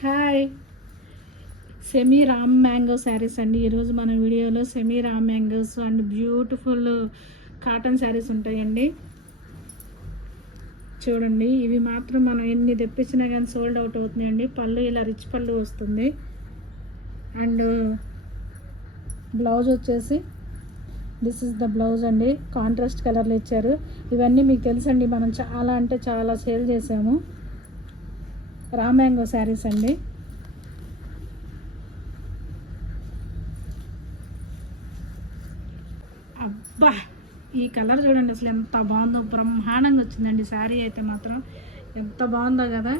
Hi, semi Ram mango saris అండి. ఈరోజు మన వీడియోలో semi Ram mangoes and beautiful cotton saris ఉంటాయండి. చూడండి, ఇవి మాత్రం మనం ఎన్ని తెప్పించినా కానీ సోల్డ్ అవుట్ అవుతున్నాయండి. పళ్ళు ఇలా రిచ్ పళ్ళు వస్తుంది. అండ్ బ్లౌజ్ వచ్చేసి దిస్ ఇస్ ద బ్లౌజ్ అండి. కాంట్రాస్ట్ కలర్లు ఇచ్చారు. ఇవన్నీ మీకు తెలుసండి, మనం చాలా అంటే చాలా సేల్ చేసాము. రామ్ మ్యాంగో శారీస్ అండి. అబ్బా, ఈ కలర్ చూడండి, అసలు ఎంత బాగుందో, బ్రహ్మాండంగా వచ్చిందండి శారీ అయితే మాత్రం. ఎంత బాగుందో కదా.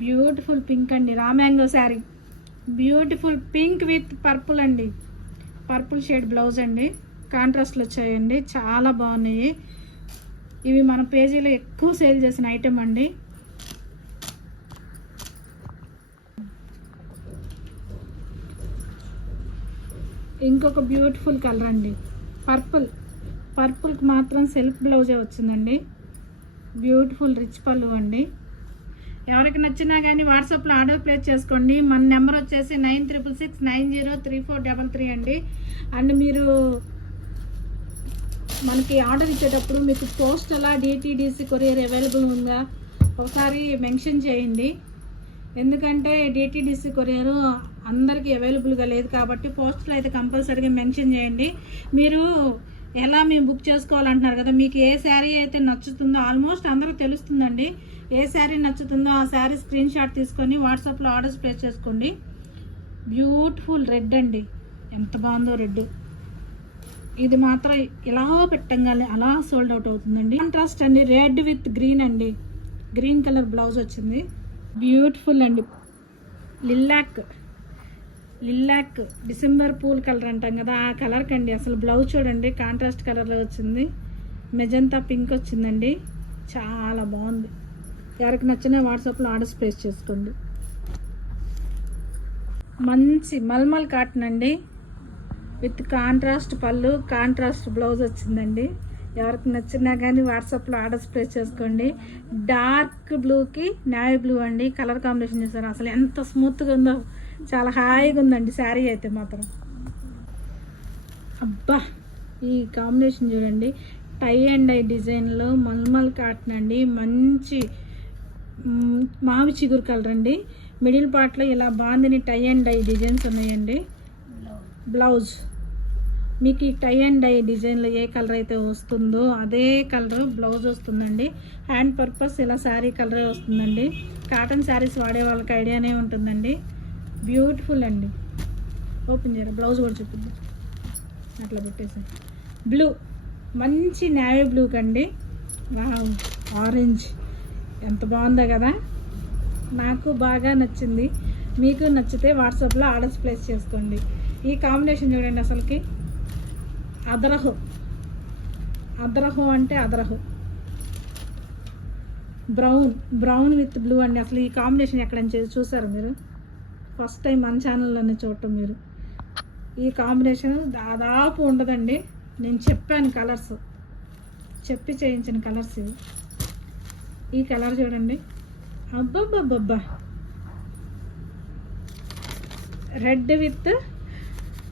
బ్యూటిఫుల్ పింక్ అండి, Ram mango sari. Beautiful pink with purple అండి. పర్పుల్ షేడ్ బ్లౌజ్ అండి. కాంట్రాస్ట్లు వచ్చాయండి, చాలా బాగున్నాయి. ఇవి మన పేజీలో ఎక్కువ సేల్ చేసిన ఐటెం అండి. ఇంకొక బ్యూటిఫుల్ కలర్ అండి, పర్పుల్కి మాత్రం సెల్ఫ్ బ్లౌజే వచ్చిందండి. బ్యూటిఫుల్ రిచ్ పళ్ళు అండి. ఎవరికి నచ్చినా కానీ వాట్సాప్లో ఆర్డర్ ప్లేస్ చేసుకోండి. మన నెంబర్ వచ్చేసి 9666903433 అండి. అండ్ మీరు మనకి ఆర్డర్ ఇచ్చేటప్పుడు మీకు పోస్ట్ అలా డిటీడీసీ కొరియర్ అవైలబుల్ ఉందా ఒకసారి మెన్షన్ చేయండి. ఎందుకంటే డిటీడీసీ కొరియరు అందరికీ అవైలబుల్గా లేదు కాబట్టి పోస్టులు అయితే కంపల్సరీగా మెన్షన్ చేయండి. మీరు ఎలా మేము బుక్ చేసుకోవాలంటున్నారు కదా, మీకు ఏ శారీ అయితే నచ్చుతుందో ఆల్మోస్ట్ అందరికీ తెలుస్తుందండి. ఏ శారీ నచ్చుతుందో ఆ శారీ స్క్రీన్ షాట్ తీసుకొని వాట్సాప్లో ఆర్డర్స్ ప్లేస్ చేసుకోండి. బ్యూటిఫుల్ రెడ్ అండి, ఎంత బాగుందో రెడ్. ఇది మాత్రం ఇలా పెట్టంగానే అలా సోల్డ్ అవుట్ అవుతుందండి. కాంట్రాస్ట్ అండి, రెడ్ విత్ గ్రీన్ అండి. గ్రీన్ కలర్ బ్లౌజ్ వచ్చింది. బ్యూటిఫుల్ అండి, లిల్లాక్ డిసెంబర్ పూల్ కలర్ అంటాం కదా, ఆ కలర్ కండి. అసలు బ్లౌజ్ చూడండి, కాంట్రాస్ట్ కలర్లో వచ్చింది. మెజంతా పింక్ వచ్చిందండి, చాలా బాగుంది. ఎవరికి నచ్చిన వాట్సాప్లో ఆర్డర్స్ ప్లేస్ చేసుకోండి. మంచి మల్మల్ కాటన్ అండి, విత్ కాంట్రాస్ట్ పళ్ళు, కాంట్రాస్ట్ బ్లౌజ్ వచ్చిందండి. ఎవరికి నచ్చినా కానీ వాట్సాప్లో ఆర్డర్స్ ప్లేస్ చేసుకోండి. డార్క్ బ్లూకి నేవీ బ్లూ అండి, కలర్ కాంబినేషన్ చేశారు. అసలు ఎంత స్మూత్గా ఉందో, చాలా హాయిగా ఉందండి శారీ అయితే మాత్రం. అబ్బా, ఈ కాంబినేషన్ చూడండి, టై అండ్ ఐ డిజైన్లో మల్మల్ కాటన్ అండి. మంచి మావి చిగురు కలర్ అండి. మిడిల్ పార్ట్లో ఇలా bandhani tie and dye designs ఉన్నాయండి. బ్లౌజ్ మీకు ఈ టై అండ్ డై డిజైన్లో ఏ కలర్ అయితే వస్తుందో అదే కలర్ బ్లౌజ్ వస్తుందండి. హ్యాండ్ పర్పస్ ఇలా శారీ కలరే వస్తుందండి. కాటన్ శారీస్ వాడే వాళ్ళకి ఐడియానే ఉంటుందండి. బ్యూటిఫుల్ అండి. ఓపెన్ చేయరా, బ్లౌజ్ కూడా చూపిద్దాం. అట్లా పెట్టేసి బ్లూ, మంచి నేవీ బ్లూ కండి. వావ్, ఆరెంజ్, ఎంత బాగుందో కదా. నాకు బాగా నచ్చింది. మీకు నచ్చితే వాట్సాప్లో ఆర్డర్స్ ప్లేస్ చేసుకోండి. ఈ కాంబినేషన్ చూడండి, అసలుకి అదరహు అంటే అదరహు. బ్రౌన్ విత్ బ్లూ అండి. అసలు ఈ కాంబినేషన్ ఎక్కడని చూసారు మీరు? ఫస్ట్ టైం మన ఛానల్లోనే చూడటం మీరు. ఈ కాంబినేషన్ దాదాపు ఉండదండి. నేను చెప్పాను కలర్స్, చెప్పి చేయించిన కలర్స్ ఇవి. ఈ కలర్ చూడండి, అబ్బబ్బబ్బబ్బా, రెడ్ విత్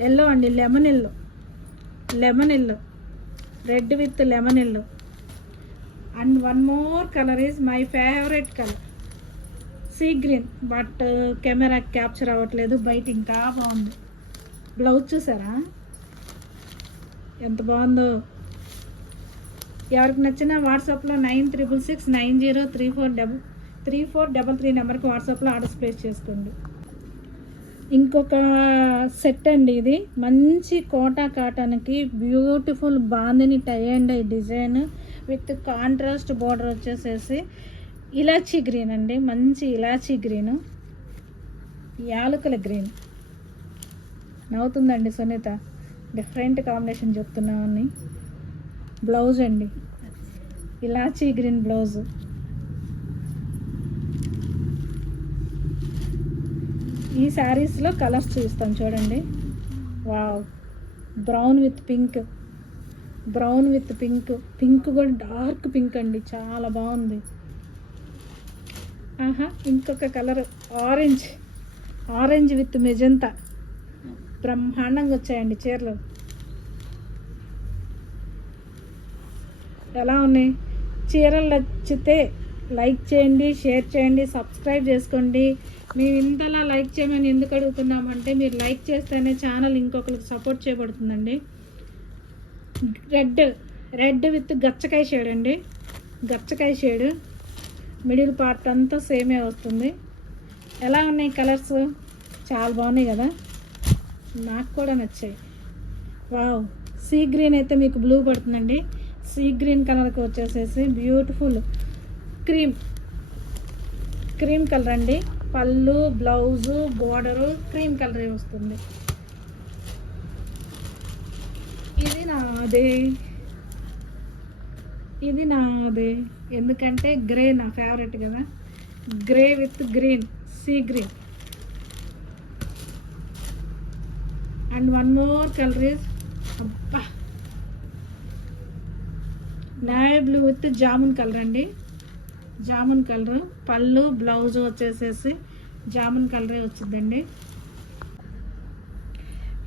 ఎల్లో అండి, lemon yellow, red with lemon yellow. And one more colour is my favourite colour, sea green. But camera capture అవ్వట్లేదు, బయట ఇంకా బాగుంది. బ్లౌజ్ చూసారా ఎంత బాగుందో. ఎవరికి నచ్చిన వాట్సాప్లో 9666903433 నెంబర్కి వాట్సాప్లో ఆర్డర్స్ ప్లేస్ చేసుకోండి. ఇంకొక సెట్ అండి, ఇది మంచి కోటా కాటన్కి beautiful bandhani tie and dye design with contrast border వచ్చేసేసి ఇలాచీ గ్రీన్ అండి. మంచి ఇలాచీ గ్రీను, యాలకుల గ్రీన్. నవ్వుతుందండి సునీత, డిఫరెంట్ కాంబినేషన్ చెప్తున్నామని. బ్లౌజ్ అండి, ఇలాచీ గ్రీన్ బ్లౌజ్. ఈ శారీస్లో కలర్స్ చూస్తాం చూడండి. వావ్, బ్రౌన్ విత్ పింక్ కూడా డార్క్ పింక్ అండి, చాలా బాగుంది. ఆహా, ఇంకొక కలర్ ఆరెంజ్ విత్ మెజంతా బ్రహ్మాండంగా వచ్చాయండి చీరలు. ఎలా ఉన్నాయి? చీరలు నచ్చితే లైక్ చేయండి, షేర్ చేయండి, సబ్స్క్రైబ్ చేసుకోండి. మేము ఇంతలా లైక్ చేయమని ఎందుకు అడుగుతున్నామంటే మీరు లైక్ చేస్తేనే ఛానల్ ఇంకొకరికి సపోర్ట్ చేయబడుతుందండి. రెడ్ విత్ గచ్చకాయ షేడ్ అండి. గచ్చకాయ షేడ్ మిడిల్ పార్ట్ అంతా సేమే వస్తుంది. ఎలా ఉన్నాయి కలర్స్? చాలా బాగున్నాయి కదా, నాకు కూడా నచ్చాయి. వావ్, సీ గ్రీన్ అయితే మీకు బ్లూ పడుతుందండి. సీ గ్రీన్ కలర్కి వచ్చేసేసి బ్యూటిఫుల్ క్రీమ్ కలర్ అండి. పళ్ళు, బ్లౌజు, బోర్డరు క్రీమ్ కలరే వస్తుంది. ఇది నాదే ఎందుకంటే గ్రే నా ఫేవరెట్ కదా. Grey with green, sea green. And one more colour is అబ్బా, navy blue with jamun colour అండి. జామున్ కలర్ పళ్ళు, బ్లౌజ్ వచ్చేసేసి జామున్ కలరే వచ్చిందండి.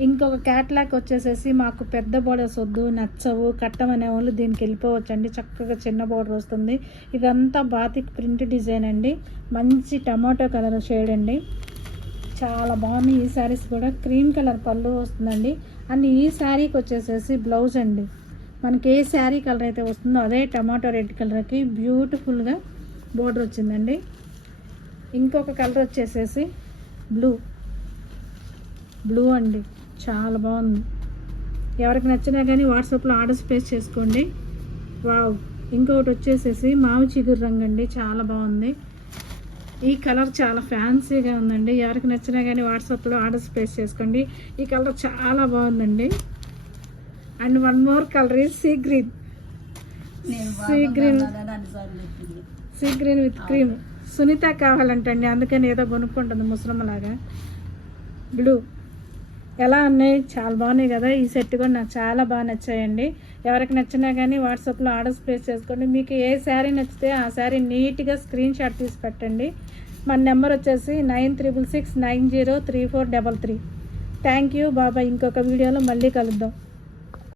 ఇంకొక క్యాట్లాగ్ వచ్చేసేసి మాకు పెద్ద బోర్డర్స్ వద్దు, నచ్చవు, కట్టమనే వాళ్ళు దీనికి వెళ్ళిపోవచ్చు అండి. చక్కగా చిన్న బోర్డర్ వస్తుంది. ఇదంతా బాతిక్ ప్రింట్ డిజైన్ అండి. మంచి టమాటో కలర్ షేడ్ అండి. చాలా బాగుంది. ఈ శారీస్ కూడా క్రీమ్ కలర్ పళ్ళు వస్తుందండి. అండ్ ఈ శారీకి వచ్చేసేసి బ్లౌజ్ అండి. మనకి ఏ శారీ కలర్ అయితే వస్తుందో అదే టమాటో రెడ్ కలర్కి బ్యూటిఫుల్గా బోర్డర్ వచ్చిందండి. ఇంకొక కలర్ వచ్చేసేసి బ్లూ అండి. చాలా బాగుంది. ఎవరికి నచ్చినా కానీ వాట్సాప్లో ఆర్డర్స్ ప్లేస్ చేసుకోండి. వావ్, ఇంకొకటి వచ్చేసేసి మావి చిగురు రంగు అండి. చాలా బాగుంది. ఈ కలర్ చాలా ఫ్యాన్సీగా ఉందండి. ఎవరికి నచ్చినా కానీ వాట్సాప్లో ఆర్డర్స్ ప్లేస్ చేసుకోండి. ఈ కలర్ చాలా బాగుందండి. And one more colour is sea green with cream. Sunitha కావాలంటండి, అందుకని ఏదో కొనుక్కుంటుంది ముసలమ్మలాగా. బ్లూ. ఎలా ఉన్నాయి? చాలా బాగున్నాయి కదా. ఈ సెట్ కూడా నాకు చాలా బాగా నచ్చాయండి. ఎవరికి నచ్చినా కానీ వాట్సాప్లో ఆర్డర్స్ ప్లేస్ చేసుకోండి. మీకు ఏ శారీ నచ్చితే ఆ శారీ నీట్గా స్క్రీన్ షాట్ తీసి పెట్టండి. మన నెంబర్ వచ్చేసి 9669034333. థ్యాంక్ యూ బాబాయ్. ఇంకొక వీడియోలో మళ్ళీ కలుద్దాం.